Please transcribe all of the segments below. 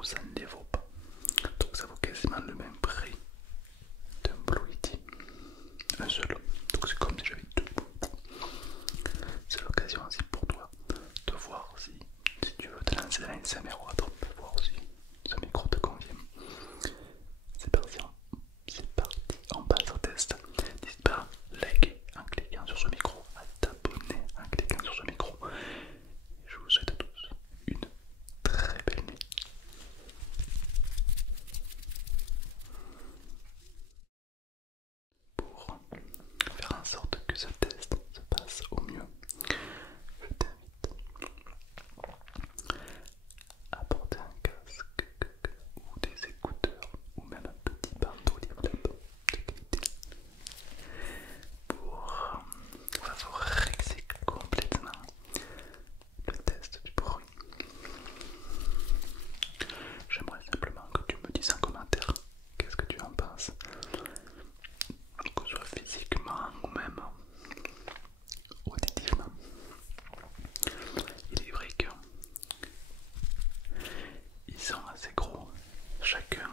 ou ça ne les vaut pas. Donc ça vaut quasiment le même prix d'un Blue Yeti, un seul. Donc c'est comme si j'avais deux. C'est l'occasion aussi pour toi de voir si tu veux te lancer dans l'ASMR ou autre, de voir si ce micro te convient. C'est parti, on passe au test. N'hésite pas à liker en cliquant sur ce micro, à t'abonner en cliquant sur ce micro. Je vous souhaite à tous une très belle nuit. Pour faire en sorte que ce test se passe au mieux, je t'invite à porter un casque ou des écouteurs ou même un petit bandeau livrable de qualité pour favoriser complètement le test du bruit. J'aimerais simplement que tu me dises en commentaire qu'est-ce que tu en penses, que ce soit physiquement ou même auditivement. Il est vrai qu'ils sont assez gros, chacun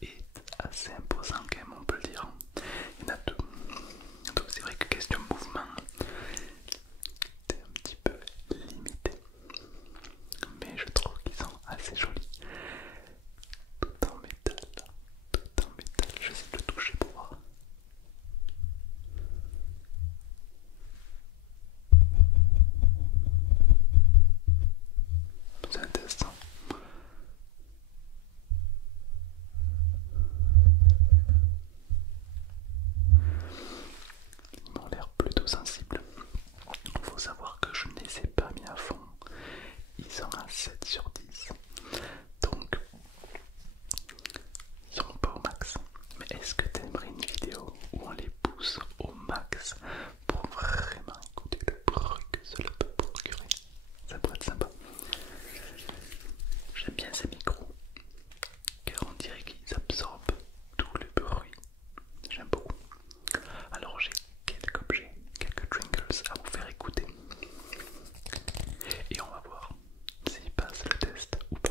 est assez imposant quand même, on peut le dire. Il y en a deux, donc c'est vrai que question mouvement, t'es un petit peu limité, mais je trouve qu'ils sont assez jolis. Tout en métal, tout en métal. J'essaie de le toucher pour voir. C'est intéressant. Ils m'ont l'air plutôt sensibles. Il faut savoir que je ne les ai pas mis à fond. Ils sont à 7 sur 10. Donc, ils sont pas au max. Mais est-ce que tu aimerais une vidéo où on les pousse au max pour vraiment écouter le bruit que cela peut procurer? Ça pourrait être sympa. J'aime bien ces micros car on dirait qu'ils absorbent tout le bruit. J'aime beaucoup. Alors j'ai quelques objets, quelques trinkles à vous faire écouter. Et on va voir s'ils passent le test ou pas.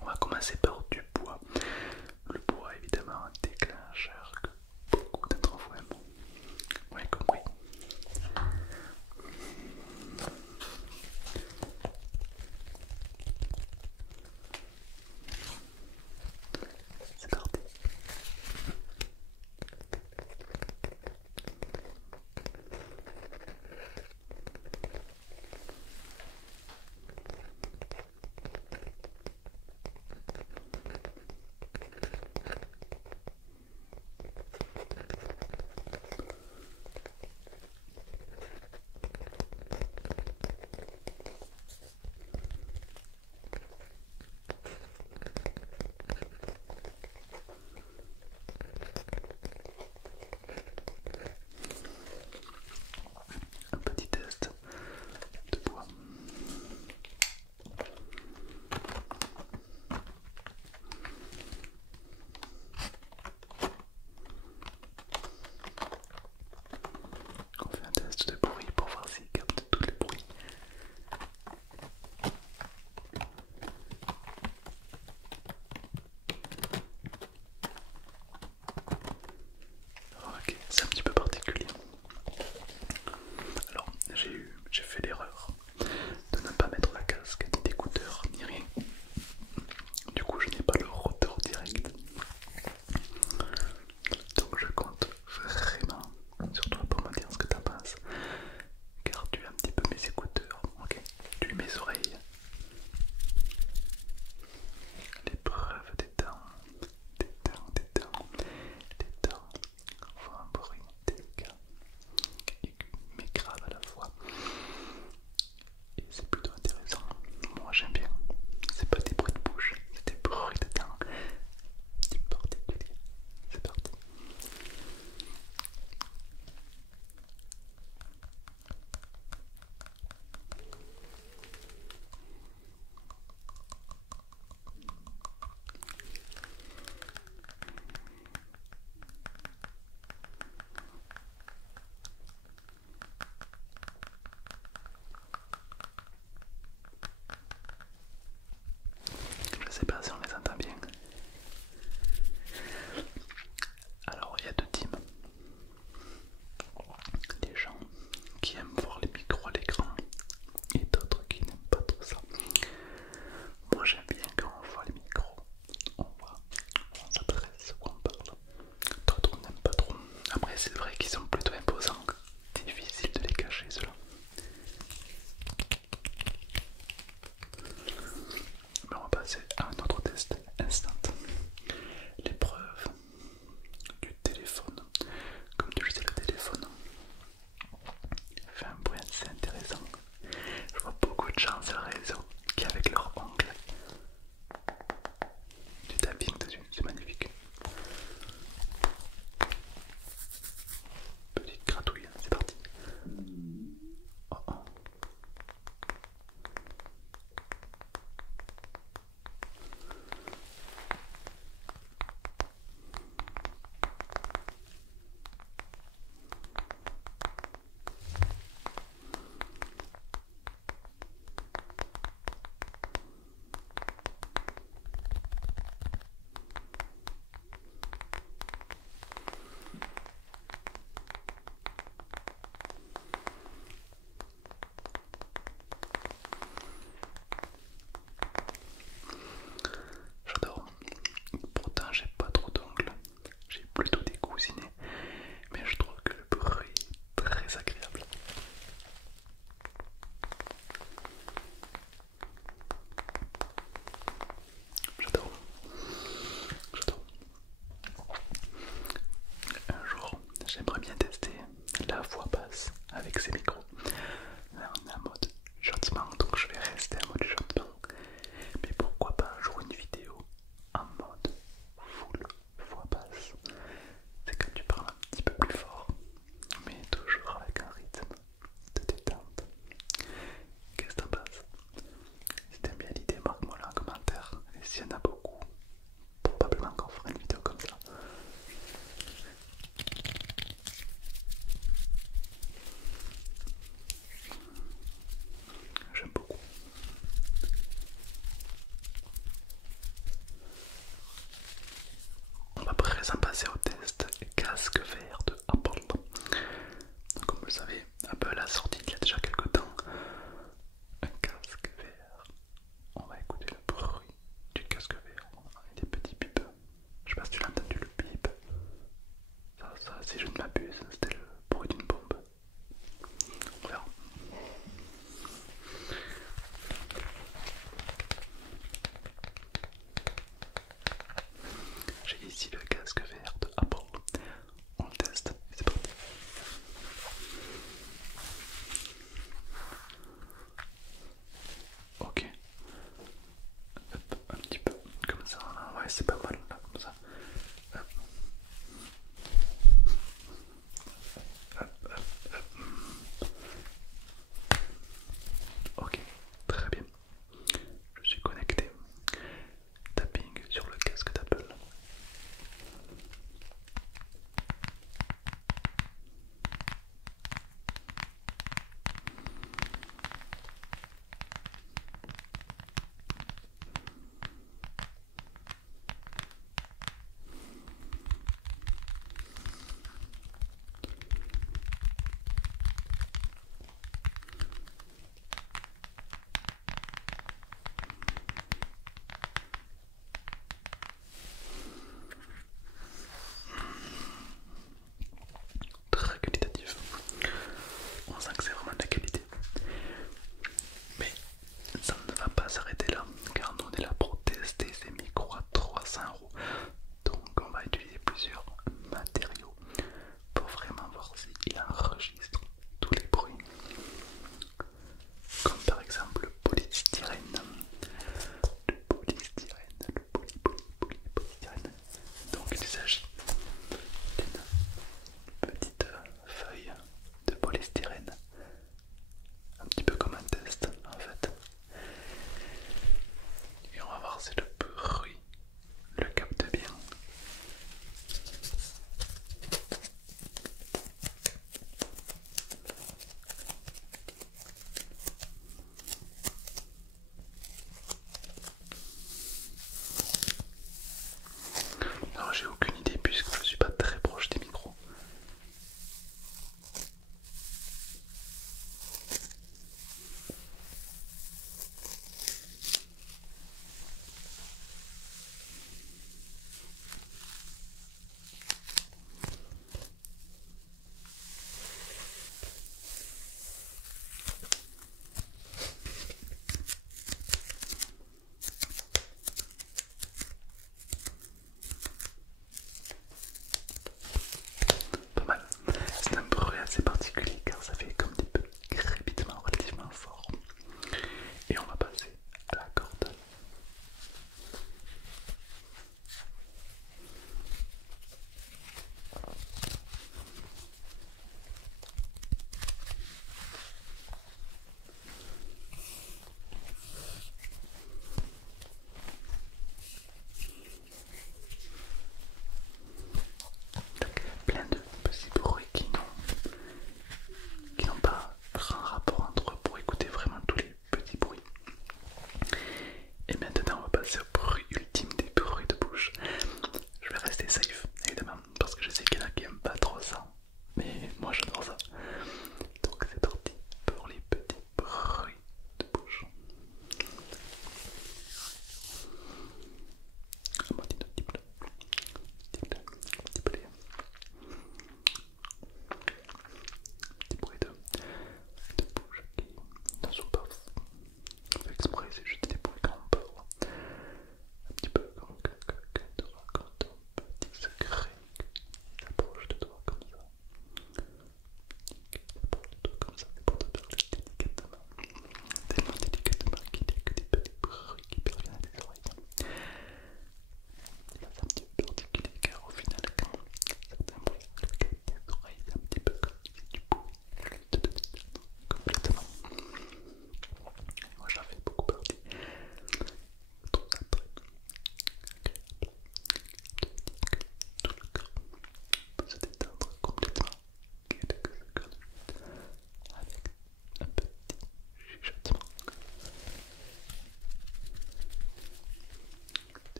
On va commencer par du bois. Le bois évidemment un déclencheur que beaucoup d'entre vous aiment. Vous avez compris. sais pas si on les entend bien. Alors il y a deux teams. Des gens qui aiment voir les micros à l'écran et d'autres qui n'aiment pas trop ça. Moi j'aime bien quand on voit les micros, on voit, on s'adresse, on parle. D'autres on n'aime pas trop. Après c'est vrai qu'ils sont plutôt imposants, difficile de les cacher ceux-là. Mais on va passer à un autre test instant. L'épreuve du téléphone. Comme tu le sais, le téléphone fait un bruit assez intéressant. Je vois beaucoup de gens sur le réseau qui avec leurs ongles du tapping dessus, c'est magnifique. Petite gratouille, c'est parti. Oh oh. J'adore. Pourtant j'ai pas trop d'ongles, j'ai plutôt des coussinets, mais je trouve que le bruit est très agréable. J'adore. J'adore. Un jour, j'aimerais bien tester la voix basse avec ces micros. Là on est en mode chuchotement, donc je vais rester en mode chuchotement. Mais pourquoi pas un jour une vidéo en mode full voix basse. C'est quand tu parles un petit peu plus fort, mais toujours avec un rythme de détente. Qu'est-ce que t'en penses? Si t'aimes bien l'idée, marque-moi là en commentaire. Et s'il y en a beaucoup, probablement qu'on fera une vidéo comme ça. J'aime beaucoup. On va présent passer au test casque VR de Apple. Donc, comme vous le savez, Apple a sorti il y a déjà quelques temps un casque VR. On va écouter le bruit du casque VR et des petits pips. Je sais pas si tu l'as entendu le pip. Ça, si je ne m'abuse, c'était le bruit d'une bombe. On verra. J'ai ici le casque VR de Apple. On le teste et c'est parti. Ok. Hop, un petit peu comme ça. Ouais, c'est pas mal là, comme ça. Hop. Hop, hop, hop. Ok, très bien. Je suis connecté. Tapping sur le casque d'Apple.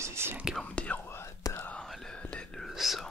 musiciens qui vont me dire: oh, attends, le son